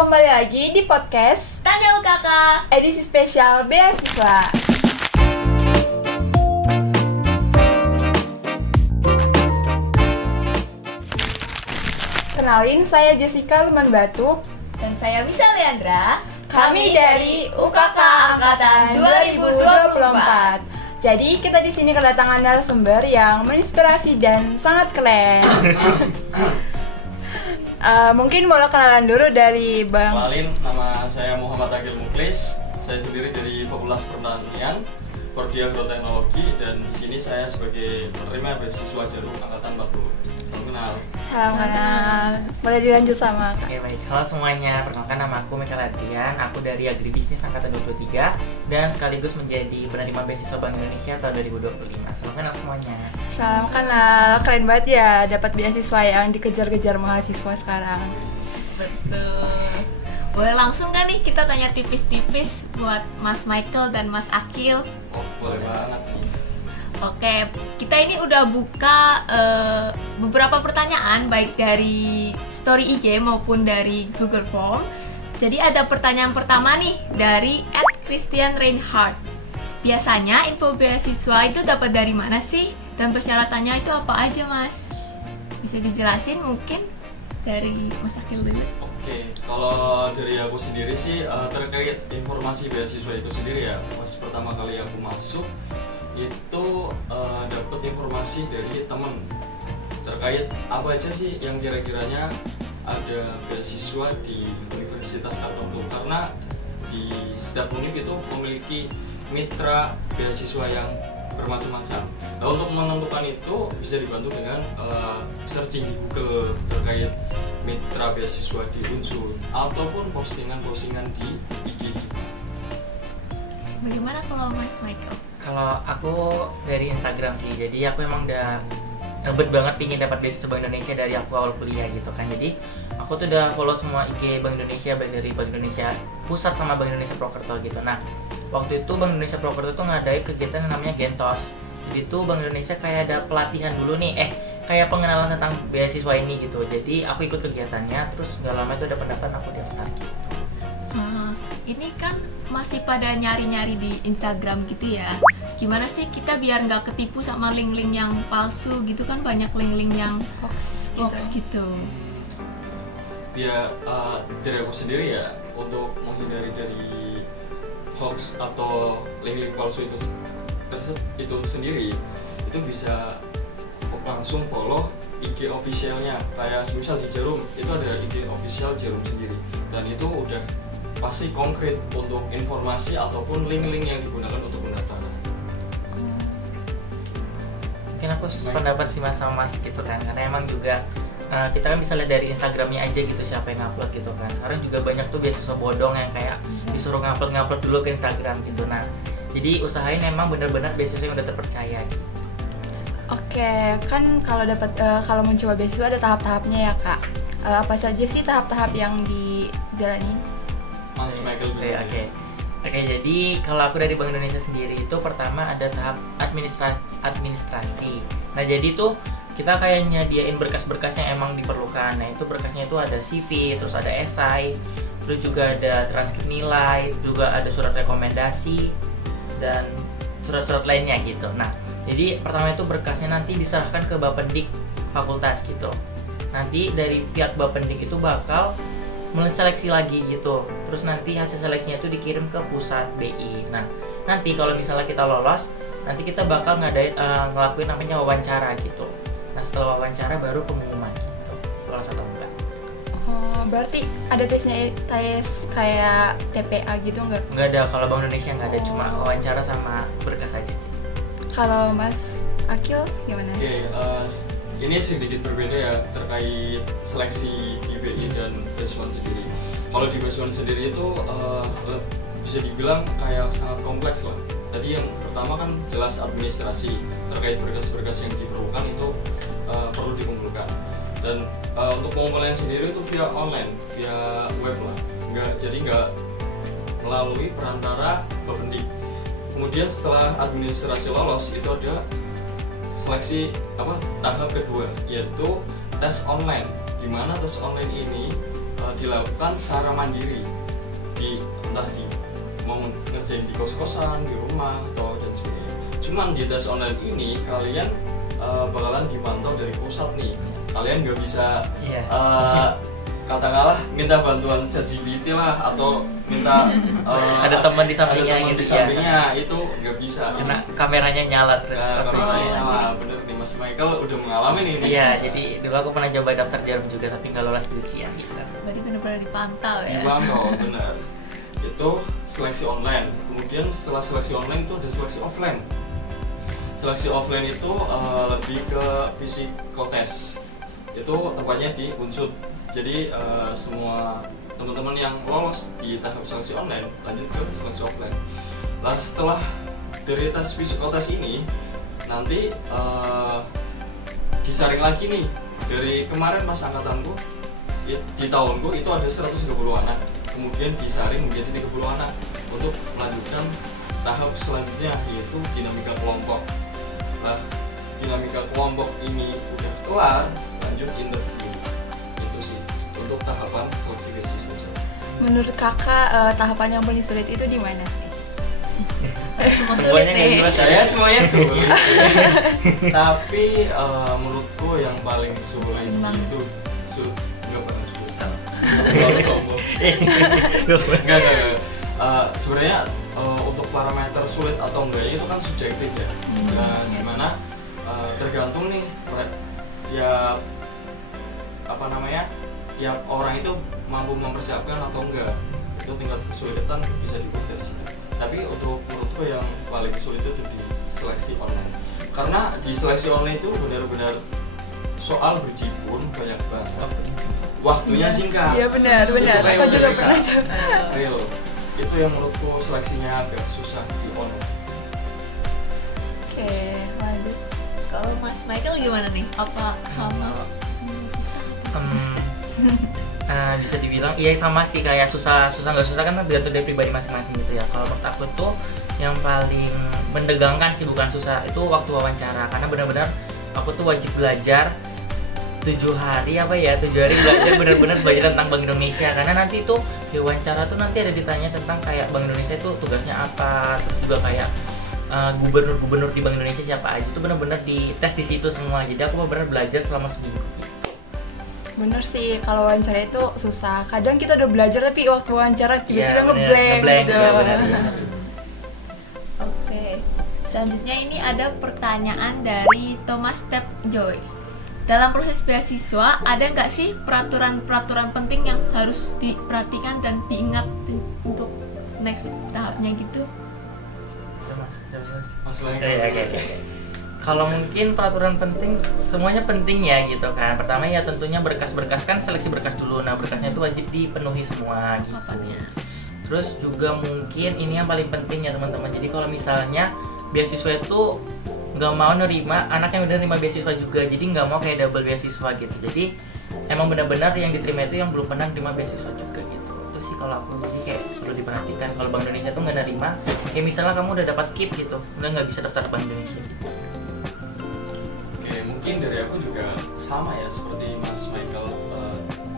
kembali lagi di podcast Tanda UKK edisi spesial beasiswa. Kenalin, saya Jessica Luman Batu. dan saya Misa Leandra. Kami dari UKK Angkatan 2024. Jadi kita di sini kedatangan narasumber yang menginspirasi dan sangat keren. Mungkin boleh kenalan dulu dari Bang. Kenalin, nama saya Muhammad Agil Muklis. Saya sendiri dari Fakultas Pertanian, Prodi Agroteknologi, dan di sini saya sebagai penerima beasiswa Jarum Angkatan 40. Salam kenal. Salam kenal. Boleh dilanjut sama Kak. Oke baik, halo semuanya, perkenalkan nama aku Michael Adrian, aku dari Agribisnis Angkatan 23 dan sekaligus menjadi penerima beasiswa Bank Indonesia tahun 2025. Salam kenal semuanya. Salam kenal. Keren banget ya dapat beasiswa yang dikejar-kejar mahasiswa sekarang. Betul. Boleh langsung kan nih kita tanya tipis-tipis buat Mas Michael dan Mas Akil. Oh, boleh banget nih. Oke, kita ini udah buka beberapa pertanyaan baik dari story IG maupun dari Google Form. Jadi ada pertanyaan pertama nih dari @christian_reinhardt. Biasanya info beasiswa itu dapat dari mana sih? Dan persyaratannya itu apa aja, Mas? Bisa dijelasin mungkin dari Mas Akil dulu? Oke, kalau dari aku sendiri sih terkait informasi beasiswa itu sendiri ya, pas pertama kali aku masuk itu dapat informasi dari temen terkait apa aja sih yang kira-kiranya ada beasiswa di universitas tertentu, karena di setiap univ itu memiliki mitra beasiswa yang bermacam-macam. Nah, untuk menentukan itu bisa dibantu dengan searching di Google terkait mitra beasiswa di Unsur ataupun postingan-postingan di IG. Bagaimana kalau Mas Michael? Kalau aku dari Instagram sih, jadi aku emang udah ngebet banget pingin dapat beasiswa Bank Indonesia dari aku awal kuliah gitu kan. Jadi aku tuh udah follow semua IG Bank Indonesia, baik dari Bank Indonesia Pusat sama Bank Indonesia Prokerto gitu. Nah, waktu itu Bank Indonesia Prokerto tuh ngadain kegiatan yang namanya Gentos. Jadi tuh Bank Indonesia kayak ada pelatihan dulu nih, kayak pengenalan tentang beasiswa ini gitu. Jadi aku ikut kegiatannya, terus gak lama itu ada pendapat aku daftar gitu. Ini kan masih pada nyari-nyari di Instagram gitu ya. Gimana sih kita biar nggak ketipu sama link-link yang palsu gitu kan, banyak link-link yang Hoax gitu. Ya dari aku sendiri ya, untuk menghindari dari hoax atau link-link palsu itu sendiri, itu bisa langsung follow IG officialnya. Kayak misal di Jarum itu ada IG official Jarum sendiri, dan itu udah pasti konkret untuk informasi ataupun link-link yang digunakan untuk pendaftaran. Mungkin aku pendapat sih Mas sama Mas gitu kan, karena emang juga kita kan bisa lihat dari Instagramnya aja gitu siapa yang upload gitu kan. Sekarang juga banyak tuh beasiswa bodong yang kayak disuruh ngupload dulu ke Instagram gitu. Nah, jadi usahain emang benar-benar beasiswa yang udah terpercaya gitu. Oke, kan kalau mencoba beasiswa ada tahap-tahapnya ya Kak. Apa saja sih tahap-tahap yang dijalani? Mas Michael dulu. Oke, jadi kalau aku dari Bank Indonesia sendiri itu pertama ada tahap administrasi. Nah, jadi tuh kita kayak nyediain berkas-berkas yang emang diperlukan. Nah, itu berkasnya itu ada CV, terus ada esai, terus juga ada transkrip nilai, juga ada surat rekomendasi dan surat-surat lainnya gitu. Nah, jadi pertama itu berkasnya nanti diserahkan ke Bapendik fakultas gitu. Nanti dari pihak Bapendik itu bakal seleksi lagi gitu. Terus nanti hasil seleksinya itu dikirim ke pusat BI. Nah, nanti kalau misalnya kita lolos, nanti kita bakal ngelakuin namanya wawancara gitu. Nah, setelah wawancara baru pengumuman gitu, lolos atau enggak. Oh, berarti ada tes kayak TPA gitu nggak? Enggak ada, kalau Bank Indonesia enggak ada, cuma Oh. wawancara sama berkas aja. Kalau Mas Akil gimana? Oke, ini sedikit berbeda ya terkait seleksi di BI dan BESWAN sendiri. Kalau di BESWAN sendiri itu bisa dibilang kayak sangat kompleks lah. Tadi yang pertama kan jelas administrasi terkait berkas-berkas yang diperlukan itu perlu dikumpulkan. Dan untuk pengumpulannya sendiri itu via online, via web lah. Nggak melalui perantara Bapendik. Kemudian setelah administrasi lolos itu ada seleksi tahap kedua, yaitu tes online. Di mana tes online ini dilakukan secara mandiri, entah mau ngerjain di kos-kosan, di rumah atau dan sebagainya. Cuman di tes online ini kalian bakalan dipantau dari pusat nih. Kalian nggak bisa katakanlah minta bantuan ChatGPT lah atau minta ada teman di sampingnya di gitu sampingnya, itu nggak bisa. karena kameranya nyala terus. Kameranya nyala, bener nih Mas Michael udah mengalami ini. Iya, jadi dulu aku pernah coba daftar jarum juga tapi nggak lolos di ujian gitu. Berarti benar-benar dipantau ya. Dipantau, bener. Itu seleksi online. Kemudian setelah seleksi online itu ada seleksi offline. Seleksi offline itu lebih ke psikotes. Itu tempatnya di Unsud. Jadi semua teman-teman yang lolos di tahap seleksi online lanjut ke seleksi offline. Nah, setelah dari tes psikotes ini nanti disaring lagi nih. Dari kemarin pas angkatanku di tahunku itu ada 130 anak, kemudian disaring menjadi 30 anak untuk melanjutkan tahap selanjutnya, yaitu dinamika kelompok. Nah, dinamika kelompok ini udah kelar, lanjut interview. Itu sih untuk tahapan seleksi beasiswa. Menurut kakak tahapan yang paling sulit itu di mana? Semua sulit nih. Saya semuanya sulit. Tapi menurutku yang paling sulit itu nggak pernah sulit. Nggak sombong. Enggak. Sebenarnya untuk parameter sulit atau enggaknya itu kan subjektif ya. Dan gimana tergantung nih tiap orang itu mampu mempersiapkan atau enggak. Itu tingkat kesulitan bisa diukur dari situ. Tapi untuk menurutku yang paling sulit itu di seleksi online. Karena di seleksi online itu benar-benar soal berjibun banyak banget. Waktunya singkat. Iya benar. Aku juga pernah. Real. Itu yang menurutku seleksinya agak susah di online. Oke, lanjut. Kalau Mas Michael gimana nih? Apa sama semua susah? Bisa dibilang iya sama sih, kayak susah nggak susah kan tergantung dari pribadi masing-masing gitu ya. Kalau menurut aku tuh yang paling mendegangkan sih bukan susah, itu waktu wawancara, karena benar-benar aku tuh wajib belajar 7 hari belajar benar-benar belajar tentang Bank Indonesia, karena nanti itu di wawancara tuh nanti ada ditanya tentang kayak Bank Indonesia itu tugasnya apa, terus juga kayak gubernur di Bank Indonesia siapa aja, itu benar-benar dites di situ semua. Jadi aku benar-benar belajar selama seminggu. Bener sih, kalau wawancara itu susah. Kadang kita udah belajar tapi waktu wawancara tiba-tiba ngeblank gitu. Ya, bener. Oke, selanjutnya ini ada pertanyaan dari Thomas Step Joy. Dalam proses beasiswa, ada nggak sih peraturan-peraturan penting yang harus diperhatikan dan diingat untuk next tahapnya gitu? Mas Oke. Kalau mungkin peraturan penting, semuanya penting ya gitu kan. Pertama ya tentunya berkas-berkas, kan seleksi berkas dulu. Nah berkasnya itu wajib dipenuhi semua gitu. Apanya? Terus juga mungkin ini yang paling penting ya teman-teman. Jadi kalau misalnya beasiswa itu nggak mau nerima anak yang udah nerima beasiswa juga, jadi nggak mau kayak double beasiswa gitu. Jadi emang benar-benar yang diterima itu yang belum pernah nerima beasiswa juga gitu. Itu sih kalau aku, jadi kayak perlu diperhatikan. Kalau Bank Indonesia tuh nggak nerima, kayak misalnya kamu udah dapat KIP gitu, udah nggak bisa daftar Bank Indonesia gitu. Oke, mungkin dari aku juga sama ya seperti Mas Michael,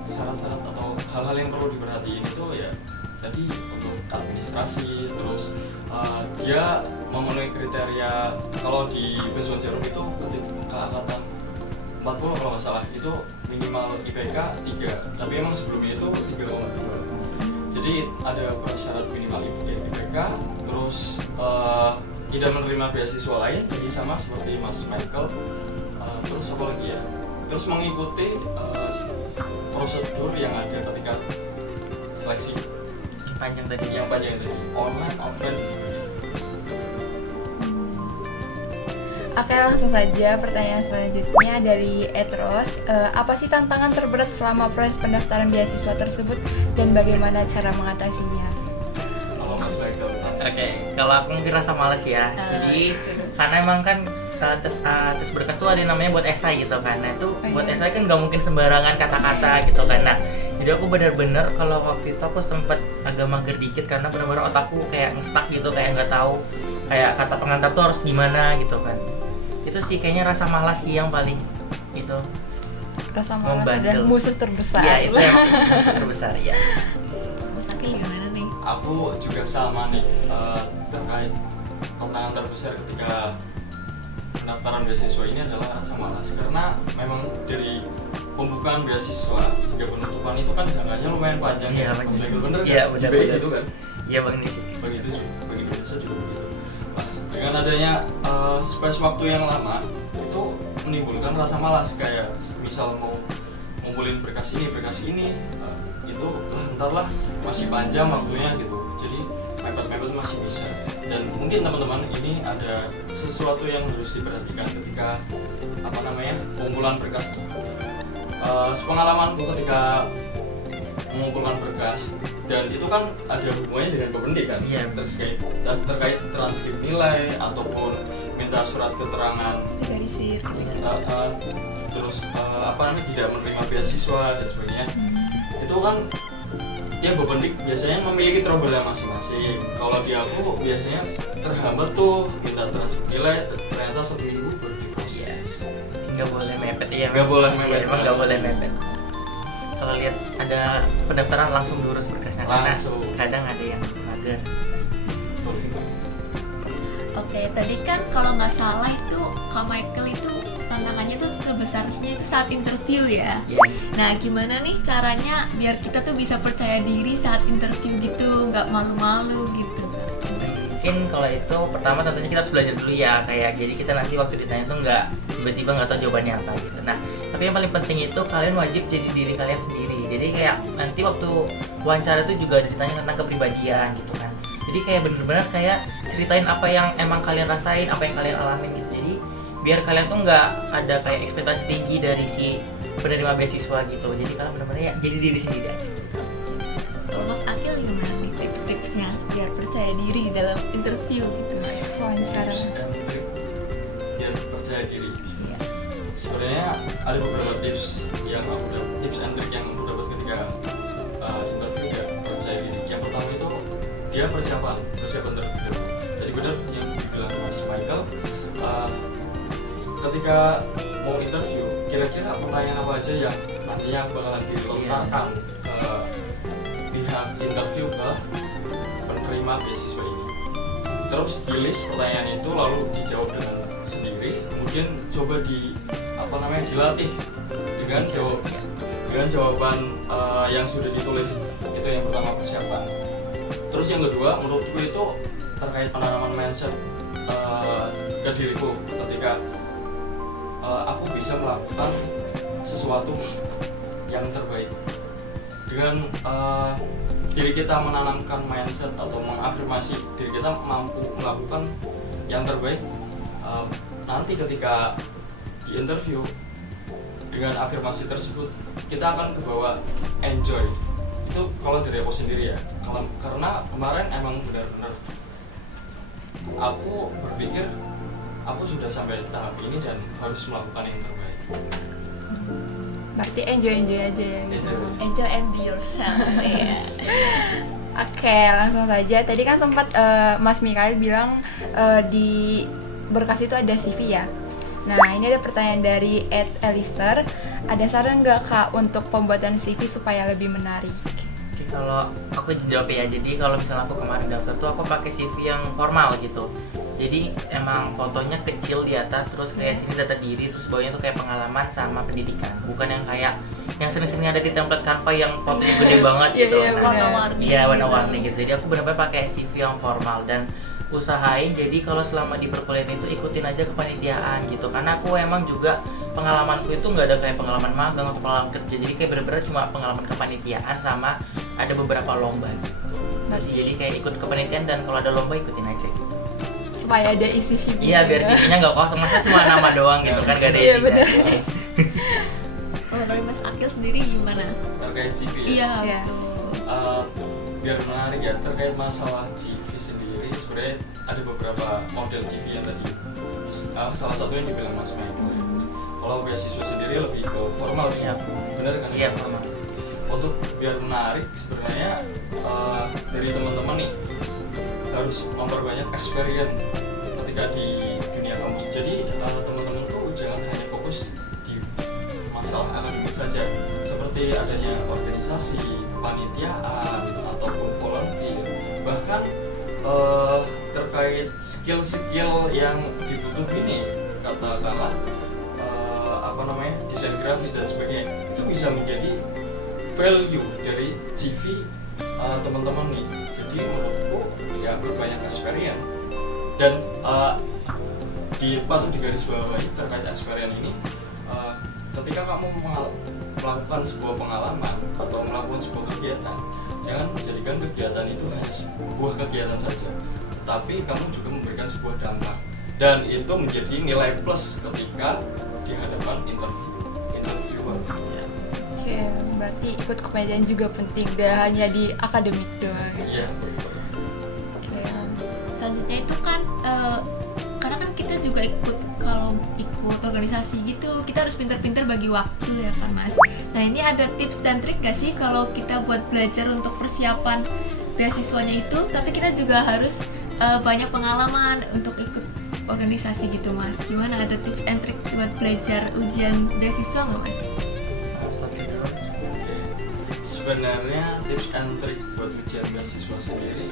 syarat-syarat atau hal-hal yang perlu diperhatiin itu ya tadi untuk administrasi, terus dia memenuhi kriteria. Kalau di beasiswa Jarum itu ke angkatan 40 kalau nggak salah itu minimal IPK 3, tapi emang sebelumnya itu 3,2. Jadi ada prasyarat minimal IPK, terus tidak menerima beasiswa lain, jadi sama seperti Mas Michael. Terus apa lagi ya? Terus mengikuti prosedur yang ada ketika seleksi yang panjang tadi, online, offline, dan sebagainya. Oke, langsung saja pertanyaan selanjutnya dari Etros. Apa sih tantangan terberat selama proses pendaftaran beasiswa tersebut dan bagaimana cara mengatasinya? Kalau Mas Michael, Oke, kalau aku mungkin rasa males ya. Jadi karena emang kan tes berkas tuh ada namanya buat esai gitu kan. Nah itu buat esai kan nggak mungkin sembarangan kata-kata gitu kan. Nah jadi aku benar-benar kalau waktu itu aku sempat agak mager dikit karena benar-benar otakku kayak nge-stuck gitu, kayak nggak tahu kayak kata pengantar tuh harus gimana gitu kan. Itu sih kayaknya rasa malas sih yang paling itu. Rasa malas Membandel. adalah musuh terbesar. Ya itu yang musuh terbesar ya. Mas Akil gimana nih? Aku juga sama nih, terkait tantangan terbesar ketika pendaftaran beasiswa ini adalah rasa malas, karena memang dari pembukaan beasiswa hingga penutupan itu kan jangkanya lumayan panjang. Iya, Mas Michael bener kan? Iya, benar, Di BI benar. gitu kan? Iya Bang Nisi. Begitu juga, bagi Indonesia juga begitu. Nah, dengan adanya space waktu yang lama itu menimbulkan rasa malas, kayak misal mau ngumpulin berkas ini, itu ntar lah masih panjang waktunya gitu, jadi mepet-mepet masih bisa. Dan mungkin teman-teman ini ada sesuatu yang harus diperhatikan ketika pengumpulan berkas nih. Sepengalamanku ketika mengumpulkan berkas, dan itu kan ada hubungannya dengan Bapendi kan, Iya. terkait transkrip nilai ataupun minta surat keterangan Dari si terus tidak menerima beasiswa dan sebagainya. Itu kan dia Bapendi biasanya memiliki trouble masing-masing. Kalau di aku biasanya terhambat tuh minta transkrip nilai, ternyata 1 minggu baru diproses. Nggak boleh mepet ya. Nggak boleh Iya, mepet. emang nggak boleh mepet. Kalau lihat ada pendaftaran langsung diurus berkasnya, Langsung. karena kadang ada yang mager. Betul itu. Oke, tadi kan kalau nggak salah itu Kak Michael itu tantangannya tuh terbesarnya itu saat interview ya. Iya. Nah, gimana nih caranya biar kita tuh bisa percaya diri saat interview gitu, nggak malu-malu gitu? Mungkin kalau itu pertama tentunya kita harus belajar dulu ya, kayak jadi kita nanti waktu ditanya tuh nggak tiba-tiba nggak tahu jawabannya apa gitu. Nah, tapi yang paling penting itu kalian wajib jadi diri kalian sendiri. Jadi kayak nanti waktu wawancara itu juga ditanya tentang kepribadian gitu kan. Jadi kayak bener-bener kayak ceritain apa yang emang kalian rasain, apa yang kalian alamin gitu. Jadi biar kalian tuh nggak ada kayak ekspektasi tinggi dari si penerima beasiswa gitu. Jadi kalian bener-bener ya jadi diri sendiri aja. Kalau Mas Akil gimana nih tips-tipsnya biar percaya diri dalam interview gitu? Wawancara. Tips and trik biar percaya diri. Iya. Sebenarnya ada beberapa tips and trik yang aku dapat ketika interview biar percaya diri. Yang pertama itu dia persiapan terlebih dahulu. Jadi benar yang dibilang Mas Michael, ketika mau interview, kira-kira pertanyaan apa aja yang nantinya bakalan dilontarkan ke pihak interview ke penerima beasiswa ini. Terus di list pertanyaan itu lalu dijawab dengan sendiri, kemudian coba dilatih dengan jawaban yang sudah ditulis. Itu yang pertama, persiapan. Terus yang kedua menurutku itu terkait penanaman mindset ke diriku ketika aku bisa melakukan sesuatu yang terbaik. Dengan diri kita menanamkan mindset atau mengafirmasi diri kita mampu melakukan yang terbaik, nanti ketika di interview dengan afirmasi tersebut kita akan kebawa enjoy. Itu kalau dari aku sendiri ya, karena kemarin emang benar-benar aku berpikir aku sudah sampai tahap ini dan harus melakukan yang terbaik. Berarti enjoy aja ya. Enjoy and be yourself. Ya. Oke, langsung saja. Tadi kan sempat Mas Mikael bilang di berkas itu ada CV ya. Nah, ini ada pertanyaan dari @elister. Ada saran nggak Kak untuk pembuatan CV supaya lebih menarik? Oke, kalau aku jawab ya, jadi kalau misalnya aku kemarin daftar tuh aku pakai CV yang formal gitu. Jadi emang fotonya kecil di atas, terus kayak sini data diri, terus bawahnya tuh kayak pengalaman sama pendidikan. Bukan yang kayak yang sering-sering ada di template Canva yang fotonya gede banget gitu. Iya, Nah, warna-warni. iya, warna-warni gitu. Jadi aku benar-benar pakai CV yang formal dan usahain jadi kalau selama di perkuliahan itu ikutin aja kepanitiaan gitu, karena aku emang juga pengalamanku itu nggak ada kayak pengalaman magang atau pengalaman kerja, jadi kayak bener-bener cuma pengalaman kepanitiaan sama ada beberapa lomba gitu. Terus jadi kayak ikut kepanitiaan dan kalau ada lomba ikutin aja gitu. Supaya ada isi CV. Iya, biar CV-nya nggak kosong, masa cuma nama doang gitu kan, gak ada Iya, isinya. bener. Kalau dari Mas Akil sendiri gimana? Terkait CV ya? Iya, Iya. betul. Biar menarik ya, terkait masalah CV sendiri sebenarnya ada beberapa model CV yang tadi salah satunya dibilang Mas Michael ya. Kalau beasiswa sendiri lebih ke formal sih. Iya. Bener kan? Iya, formal. Untuk biar menarik sebenarnya dari teman-teman nih harus memperbanyak experience ketika di dunia kampus. Jadi teman-teman tuh jangan hanya fokus di masalah akademik saja, seperti adanya organisasi, kepanitiaan, ataupun volunteer, bahkan terkait skill-skill yang dibutuhin nih, katakanlah desain grafis dan sebagainya, itu bisa menjadi value dari CV teman-teman nih. Jadi menurutku ya berbanyak experience, dan patut digarisbawahi terkait experience ini, ketika kamu melakukan sebuah pengalaman atau melakukan sebuah kegiatan, jangan menjadikan kegiatan itu hanya sebuah kegiatan saja, tapi kamu juga memberikan sebuah dampak, dan itu menjadi nilai plus ketika di hadapan interviewer. Oke, berarti ikut kepanitiaan juga penting, gak hanya di akademik doang. Iya. Oke. Selanjutnya itu kan karena kan kita juga kalau ikut organisasi gitu, kita harus pintar-pintar bagi waktu ya kan Mas. Nah ini ada tips dan trik gak sih kalau kita buat belajar untuk persiapan beasiswanya itu, tapi kita juga harus banyak pengalaman untuk ikut organisasi gitu Mas. Gimana, ada tips and trik buat belajar ujian beasiswa nggak Mas? Sebenarnya tips and trik buat ujian beasiswa sendiri,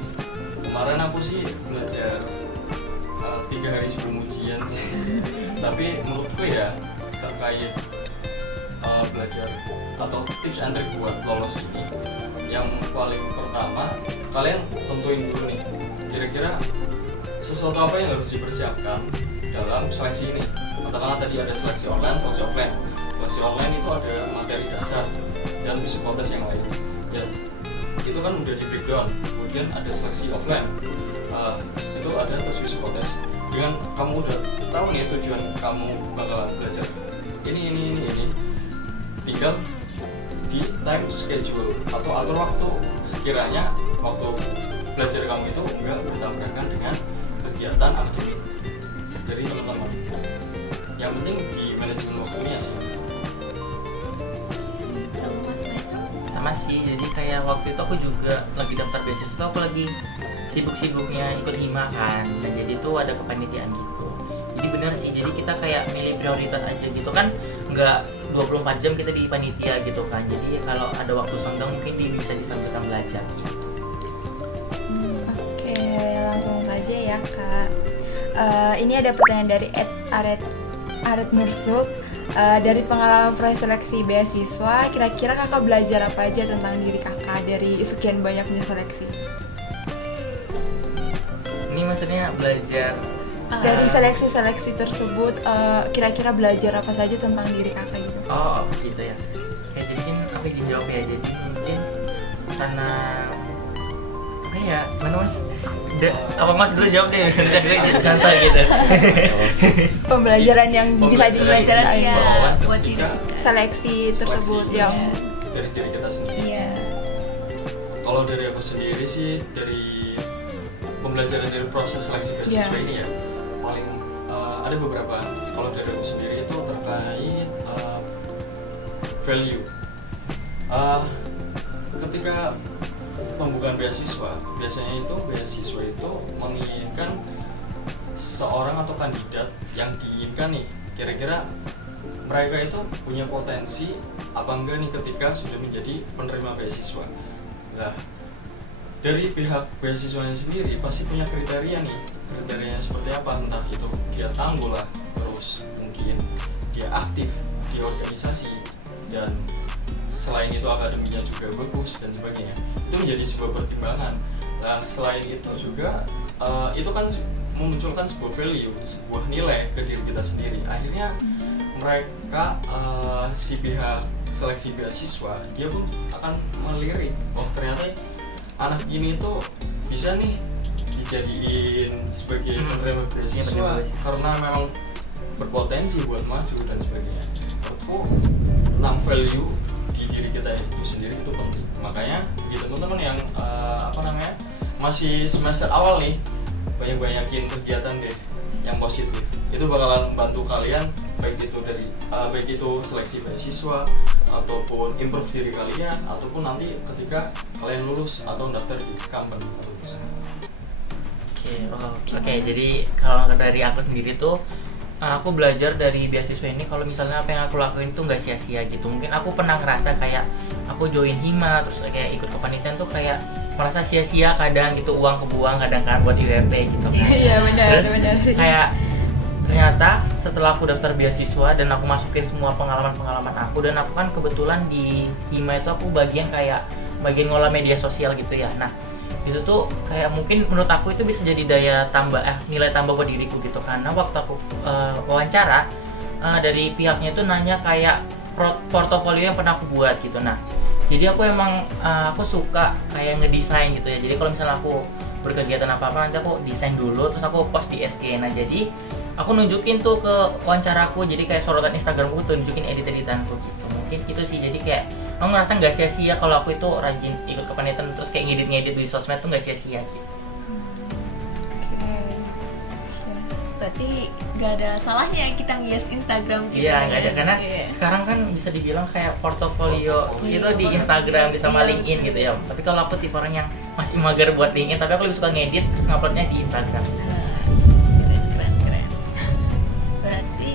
kemarin aku sih belajar 3 hari sebelum ujian sih. Tapi menurutku ya terkait belajar atau tips and trik buat lolos ini, yang paling pertama kalian tentuin dulu nih kira-kira sesuatu apa yang harus dipersiapkan dalam seleksi ini. Katakanlah tadi ada seleksi online, seleksi offline. Seleksi online itu ada materi dasar dan psikotes yang lain. Ya, itu kan udah di breakdown. Kemudian ada seleksi offline. Itu ada tes psikotes. Dengan kamu udah tahu nih tujuan kamu bakalan belajar ini, tinggal di time schedule atau atur waktu sekiranya waktu belajar kamu itu enggak bertabrakan dengan kegiatan akademik dari teman-teman. Yang penting di manajemen waktunya sih. Kalau Mas Beto? Sama sih, jadi kayak waktu itu aku juga lagi daftar beasiswa, aku lagi sibuk-sibuknya ikut hima kan, dan jadi tuh ada kepanitiaan gitu. Jadi bener sih, jadi kita kayak milih prioritas aja gitu kan, nggak 24 jam kita di panitia gitu kan. Jadi ya kalau ada waktu senggang mungkin bisa disampaikan belajar gitu. Oke, langsung saja ya Kak. Ini ada pertanyaan dari Aret Nursuk. Dari pengalaman preseleksi beasiswa, kira-kira kakak belajar apa aja tentang diri kakak dari sekian banyaknya seleksi? Ini maksudnya belajar Dari seleksi-seleksi tersebut, kira-kira belajar apa saja tentang diri kakak gitu? oh gitu ya. Kayak jadi kan aku izin jawab ya. Jadi mungkin karena apa ya, mana Mas? Apa Mas dulu jawab deh, jadi santai gitu. Pembelajaran yang bisa Pembelajaran dipelajari ya Bahwa buat diri ketika kita. seleksi tersebut Seleksi. yang Dari diri kita sendiri. Iya. Kalau dari aku sendiri sih, dari pembelajaran dari proses seleksi beasiswa ini ya, paling ada beberapa. Kalau dari aku sendiri itu terkait value. Ketika pembukaan beasiswa, biasanya itu beasiswa itu menginginkan seorang atau kandidat yang diinginkan nih, kira-kira mereka itu punya potensi apa enggak nih ketika sudah menjadi penerima beasiswa. Nah, dari pihak beasiswanya sendiri pasti punya kriteria nih. Kriterianya seperti apa? Entah itu dia tangguh lah, terus mungkin dia aktif di organisasi, dan selain itu akademinya juga bagus dan sebagainya. Itu menjadi sebuah pertimbangan. Nah, selain itu juga itu kan memunculkan sebuah value, sebuah nilai ke diri kita sendiri. Akhirnya mereka si pihak seleksi beasiswa, dia pun akan melirik, oh ternyata anak gini tuh bisa nih dijadiin sebagai penerima beasiswa karena memang berpotensi buat maju dan sebagainya. Menurutku tentang value di diri kita itu sendiri itu penting. Makanya bagi teman-teman yang masih semester awal nih, banyak-banyakin kegiatan deh yang positif. Itu bakalan membantu kalian, baik itu seleksi beasiswa ataupun improve diri kalian, ataupun nanti ketika kalian lulus atau daftar di company atau perusahaan. Oke, jadi kalau dari aku sendiri tuh aku belajar dari beasiswa ini kalau misalnya apa yang aku lakuin tuh nggak sia-sia gitu. Mungkin aku pernah ngerasa kayak aku join hima terus kayak ikut kepanitiaan tuh kayak merasa sia-sia kadang gitu, uang kebuang kadang kan buat IWP gitu kan. Iya benar sih. Kayak ternyata setelah aku daftar beasiswa dan aku masukin semua pengalaman-pengalaman aku, dan aku kan kebetulan di hima itu aku bagian ngolah media sosial gitu ya. Nah itu tuh kayak mungkin menurut aku itu bisa jadi nilai tambah buat diriku gitu, karena waktu aku wawancara dari pihaknya itu nanya kayak portofolio yang pernah aku buat gitu. Nah jadi aku emang aku suka kayak ngedesain gitu ya, jadi kalau misalnya aku berkegiatan apa-apa nanti aku desain dulu terus aku post di SG. Nah jadi aku nunjukin tuh ke wawancaraku, jadi kayak sorotan Instagramku tuh nunjukin edit-editanku gitu. Mungkin itu sih, jadi kayak aku ngerasa nggak sia-sia kalau aku itu rajin ikut kepanitiaan terus kayak ngedit-ngedit di sosmed tuh nggak sia-sia gitu. Berarti nggak ada salahnya kita nge-use Instagram kita. Iya nggak ada, karena sekarang kan bisa dibilang kayak portofolio itu di Instagram bisa sama LinkedIn gitu ya. Tapi kalau aku tipe orang yang masih mager buat LinkedIn, tapi aku lebih suka ngedit terus nguploadnya di Instagram. Keren. Berarti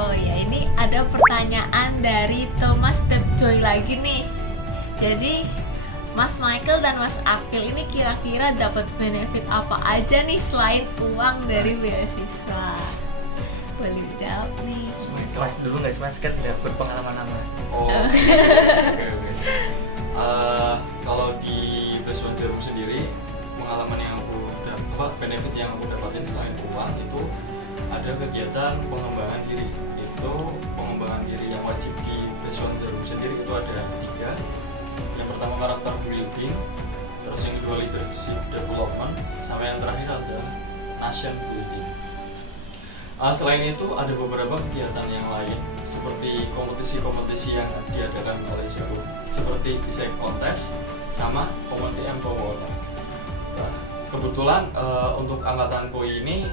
oh ya, ini ada pertanyaan dari Thomas Stepjoy lagi nih. Jadi Mas Michael dan Mas Akil ini kira-kira dapat benefit apa aja nih selain uang dari beasiswa? Boleh jawab nih. Mas dulu nggak sih, Mas kan udah berpengalaman lama. Oh, oke. Kalau di beasiswa Jarum sendiri, pengalaman yang aku benefit yang aku dapatin selain uang itu ada kegiatan pengembangan diri. Itu pengembangan diri yang wajib di beasiswa Jarum sendiri itu ada 3. Yang pertama karakter building, terus yang kedua leadership development, sama yang terakhir adalah nation building. Selain itu ada beberapa kegiatan yang lain seperti kompetisi-kompetisi yang diadakan oleh Jarum, seperti desain kontes sama community empowerment. Nah, kebetulan untuk angkatanku ini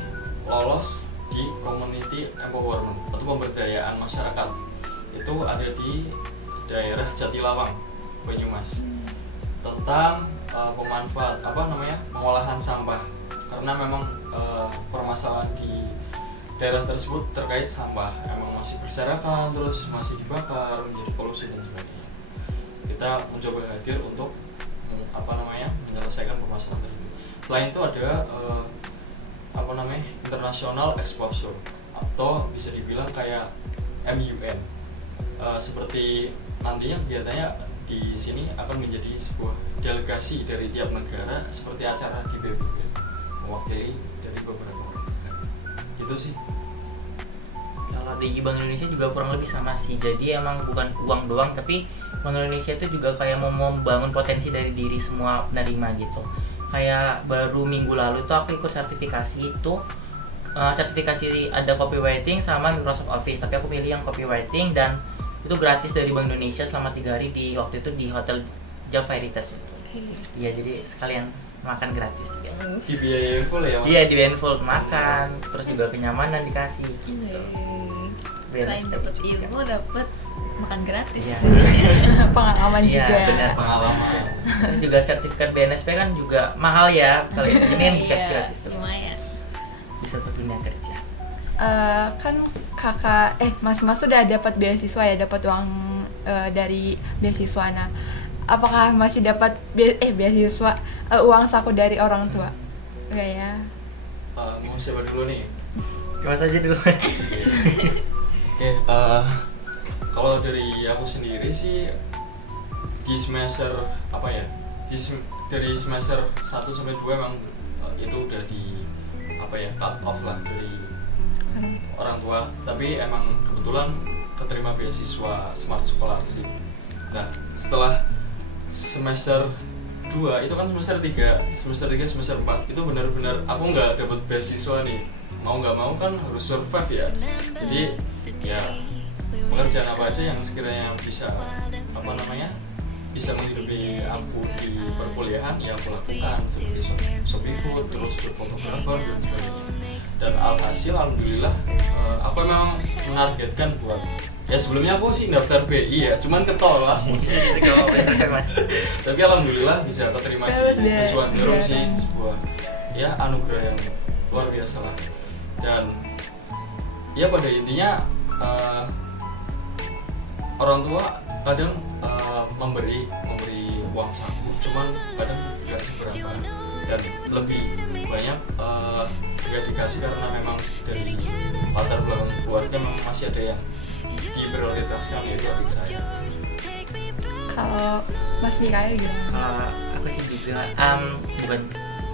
lolos di community empowerment atau pemberdayaan masyarakat. Itu ada di daerah Jatilawang, Banyumas, tentang pengolahan sampah, karena memang permasalahan di daerah tersebut terkait sampah emang masih berserakan, terus masih dibakar menjadi polusi dan sebagainya. Kita mencoba hadir untuk menyelesaikan permasalahan tersebut. Selain itu ada international exposure atau bisa dibilang kayak MUN. Seperti nantinya kegiatannya di sini akan menjadi sebuah delegasi dari tiap negara seperti acara di PBB, mewakili dari beberapa negara. Gitu sih. Kalau di Bank Indonesia juga kurang lebih sama sih. Jadi emang bukan uang doang, tapi Bank Indonesia itu juga kayak mau membangun potensi dari diri semua penerima gitu. Kayak baru minggu lalu itu aku ikut sertifikasi itu. Sertifikasi ada copywriting sama Microsoft Office, tapi aku pilih yang copywriting dan itu gratis dari Bank Indonesia selama 3 hari waktu itu di Hotel Java Heritage itu. Iya, jadi sekalian makan gratis ya. Dibiayain full ya, Mas? Iya, dibiayain full makan, terus juga kenyamanan dikasih gitu. Selain dapat ilmu, dapat makan gratis. Iya. Pengalaman Iya, juga. benar, pengalaman. Terus juga sertifikat BNSP kan juga mahal ya. Kalau ini kan dikasih gratis terus. Lumayan. Bisa untuk dunia kerja. Kan mas sudah dapat beasiswa ya, dapat uang dari beasiswa. Nah, apakah masih dapat beasiswa uang saku dari orang tua? Enggak ya? Mau siapa dulu nih? Mas aja dulu. Oke, kalau dari aku sendiri sih di semester dari semester 1 sampai 2 memang itu udah di cut off lah dari orang tua, tapi emang kebetulan keterima beasiswa Smart Scholarship. Nah, setelah semester 2 itu kan semester 3, semester 4 itu benar-benar aku nggak dapat beasiswa nih. Mau nggak mau kan harus survive ya. Jadi ya pekerjaan apa aja yang sekiranya bisa bisa menghidupi aku di perkuliahan ya aku lakukan, seperti Shopee Food, terus fotografer dan sebagainya. Dan alhasil alhamdulillah aku memang menargetkan buat sebelumnya aku sih daftar BI ya, cuman ketolak. Tapi alhamdulillah bisa keterima di beasiswa Jarum sih, sebuah anugerah yang luar biasa lah. Dan ya pada intinya orang tua kadang memberi uang saku, cuman kadang nggak seberapa dan lebih banyak nggak dikasih karena memang dari latar belakang keluarga memang masih ada yang diprioritaskan, yaitu adik saya. Kalau Mas Mikael gimana? Kalau aku sih juga bukan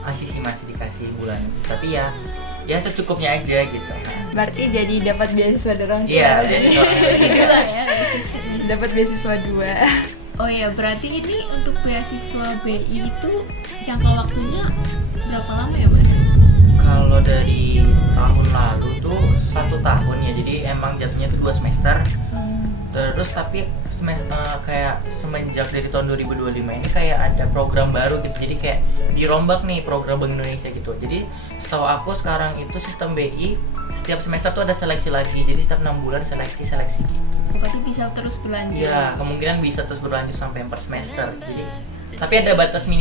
masih dikasih bulan, tapi ya secukupnya aja gitu. Berarti jadi dapat beasiswa dari orang tua. Iya, jadi Dua ya. dapat beasiswa 2. Oh ya, berarti ini untuk beasiswa BI itu jangka waktunya berapa lama ya, Mas? Kalau dari tahun lalu tuh 1 tahun ya, jadi emang jatuhnya tuh 2 semester. Terus tapi kayak semenjak dari tahun 2025 ini kayak ada program baru gitu, jadi kayak dirombak nih program Bank Indonesia gitu. Jadi setahu aku sekarang itu sistem BI setiap semester tuh ada seleksi lagi, jadi setiap 6 bulan seleksi gitu. Berarti bisa terus berlanjut. Iya, kemungkinan bisa terus berlanjut sampai per semester. Jadi tapi ada batas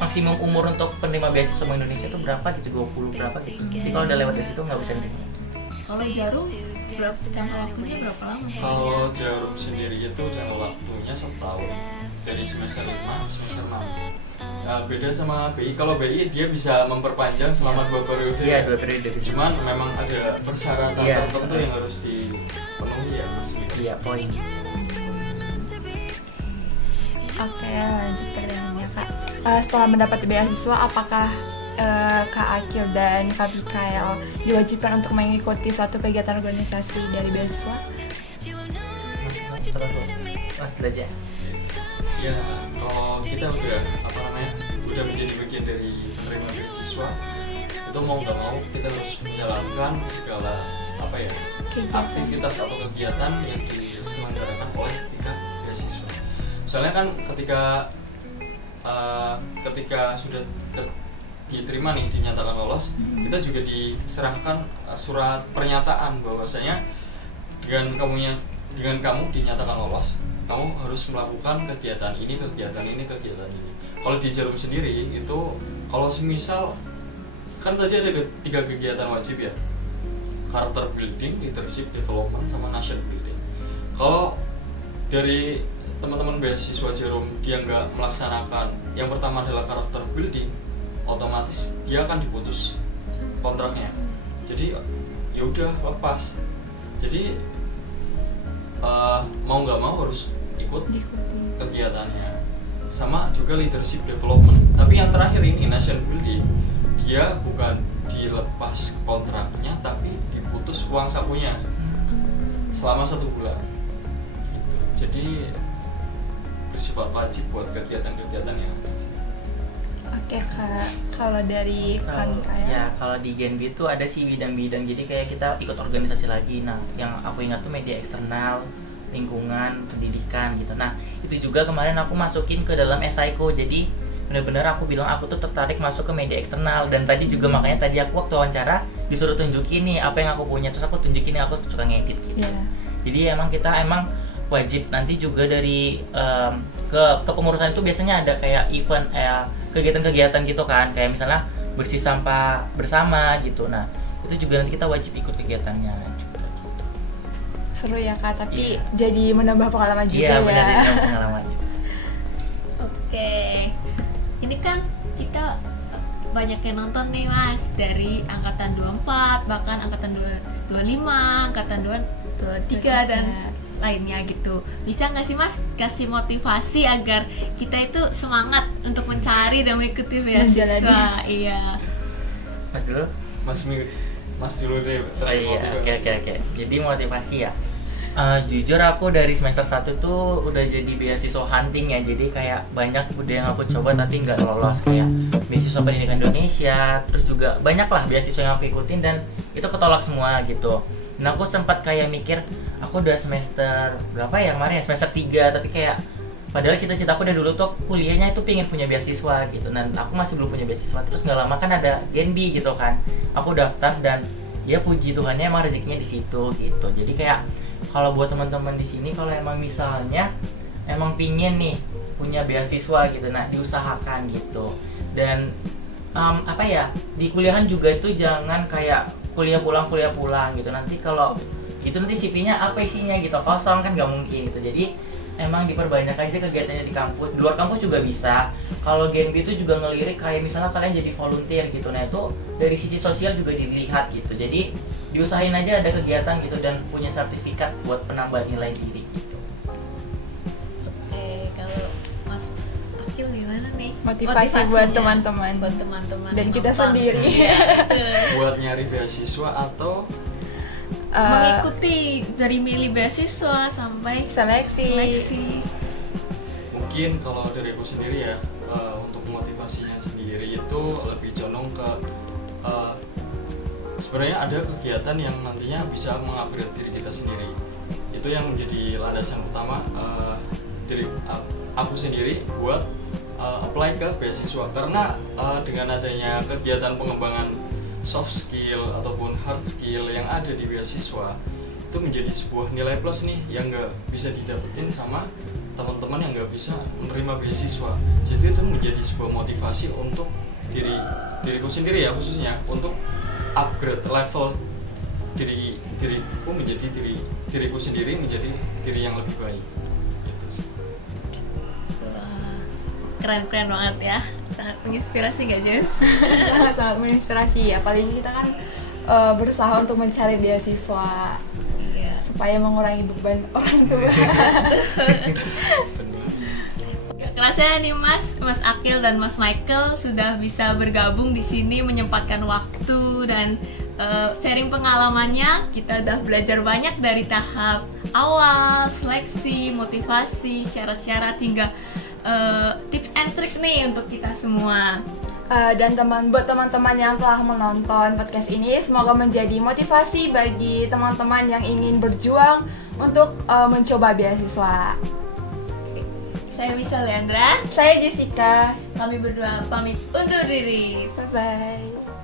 maksimum umur untuk penerima beasiswa Bank Indonesia itu berapa gitu, 20 berapa gitu. Jadi kalau udah lewat dari situ nggak bisa diterima. Kalau Jarum jangka waktunya berapa lama? Kalau Jarum sendiri itu jangka waktunya 1 tahun, dari semester 5 sampai semester 6. Nah, beda sama BI. Kalau BI dia bisa memperpanjang selama 2 periode. Iya, 2 periode. Cuman memang ada persyaratan Iya. tertentu yang harus dipenuhi ya Mas. Iya, poin. Oke, lanjut pertanyaannya Kak. Setelah mendapat beasiswa, apakah Kak Akil dan Kak Mikael diwajibkan untuk mengikuti suatu kegiatan organisasi dari beasiswa? Mas belajar. Ya, kalau kita udah menjadi bagian dari penerima beasiswa, itu mau nggak mau kita harus menjalankan segala aktivitas atau kegiatan yang diselenggarakan oleh tingkat beasiswa. Soalnya kan ketika sudah diterima nih, dinyatakan lolos, kita juga diserahkan surat pernyataan bahwasanya dengan kamu dinyatakan lolos, kamu harus melakukan kegiatan ini. Kalau di Jarum sendiri itu, kalau semisal kan tadi ada 3 kegiatan wajib ya, karakter building, leadership development, sama nation building. Kalau dari teman-teman beasiswa Jarum dia nggak melaksanakan yang pertama adalah karakter building, otomatis dia akan diputus kontraknya. Jadi ya udah lepas. Jadi mau nggak mau harus ikut kegiatannya. Sama juga leadership development. Tapi yang terakhir ini nation building, dia bukan dilepas kontraknya tapi diputus uang sakunya selama 1 bulan gitu. Jadi bersifat wajib buat kegiatan-kegiatan yang ada. Oke Kak, kalau dari Kak Mikael? Ya, kalau di Genbi itu ada sih bidang-bidang, jadi kayak kita ikut organisasi lagi. Nah, yang aku ingat tuh media eksternal, lingkungan, pendidikan gitu. Nah, itu juga kemarin aku masukin ke dalam SIKO. Jadi benar-benar aku bilang aku tuh tertarik masuk ke media eksternal. Dan tadi juga makanya tadi aku waktu wawancara disuruh tunjukin nih apa yang aku punya, terus aku tunjukin nih aku suka ngedit gitu. Yeah. Jadi kita wajib nanti juga dari ke kepengurusan itu biasanya ada kayak event kegiatan-kegiatan gitu kan, kayak misalnya bersih sampah bersama gitu. Nah, itu juga nanti kita wajib ikut kegiatannya juga gitu. Seru ya Kak, tapi jadi menambah pengalaman juga Iya, ya. benar, jadi menambah pengalaman. Oke. Ini kan kita banyak yang nonton nih Mas, dari angkatan 24, bahkan angkatan 25, angkatan 23 dan lainnya gitu. Bisa nggak sih Mas kasih motivasi agar kita itu semangat untuk mencari dan mengikuti beasiswa? Iya. Mas dulu? Mas dulu deh. Oh iya, oke. Jadi motivasi ya. Jujur aku dari semester 1 tuh udah jadi beasiswa hunting ya. Jadi kayak banyak udah yang aku coba tapi nggak lolos, kayak beasiswa pendidikan Indonesia, terus juga banyak lah beasiswa yang aku ikutin dan itu ketolak semua gitu. Dan aku sempat kayak mikir, aku udah semester berapa ya kemarin ya, semester 3, tapi kayak padahal cita-cita aku dari dulu tuh kuliahnya itu pengen punya beasiswa gitu. Dan aku masih belum punya beasiswa, terus nggak lama kan ada Genbi gitu kan, aku daftar dan ya puji Tuhannya emang rezekinya di situ gitu. Jadi kayak kalau buat teman-teman di sini, kalau emang misalnya emang pingin nih punya beasiswa gitu, nah diusahakan gitu. Dan di kuliahan juga itu jangan kayak kuliah pulang gitu. Nanti kalau gitu nanti CV-nya apa isinya gitu, kosong kan nggak mungkin gitu. Jadi emang diperbanyak aja kegiatannya di kampus. Di luar kampus juga bisa. Kalau Genbi itu juga ngelirik kayak misalnya kalian jadi volunteer gitu. Nah itu dari sisi sosial juga dilihat gitu. Jadi diusahain aja ada kegiatan gitu dan punya sertifikat buat penambah nilai diri gitu. Oke, kalau Mas Akil gimana nih? Motivasi buat Motivasinya teman-teman. buat teman-teman Dan yang kita nonton. sendiri. Iya, betul. Buat nyari beasiswa atau Mengikuti dari milih beasiswa sampai seleksi. mungkin kalau dari aku sendiri ya, untuk motivasinya sendiri itu lebih condong ke sebenarnya ada kegiatan yang nantinya bisa mengupgrade diri kita sendiri. Itu yang menjadi landasan utama dari aku sendiri buat apply ke beasiswa, karena dengan adanya kegiatan pengembangan soft skill ataupun hard skill yang ada di beasiswa itu menjadi sebuah nilai plus nih yang nggak bisa didapetin sama teman-teman yang nggak bisa menerima beasiswa. Jadi itu menjadi sebuah motivasi untuk diriku sendiri ya, khususnya untuk upgrade level diriku menjadi diriku sendiri menjadi diri yang lebih baik. Gitu sih. Wah, keren-keren banget ya, sangat menginspirasi gak Jess? Sangat menginspirasi, apalagi kita kan berusaha untuk mencari beasiswa Iya. supaya mengurangi beban orang tua. Gak kerasa nih Mas Akil dan Mas Michael sudah bisa bergabung di sini, menyempatkan waktu dan sharing pengalamannya. Kita udah belajar banyak dari tahap awal, seleksi, motivasi, syarat-syarat hingga tips and trick nih untuk kita semua. Dan buat teman-teman yang telah menonton podcast ini, semoga menjadi motivasi bagi teman-teman yang ingin berjuang untuk mencoba beasiswa. Saya Michelle Leandra, Saya Jessica, kami berdua pamit undur diri. bye bye.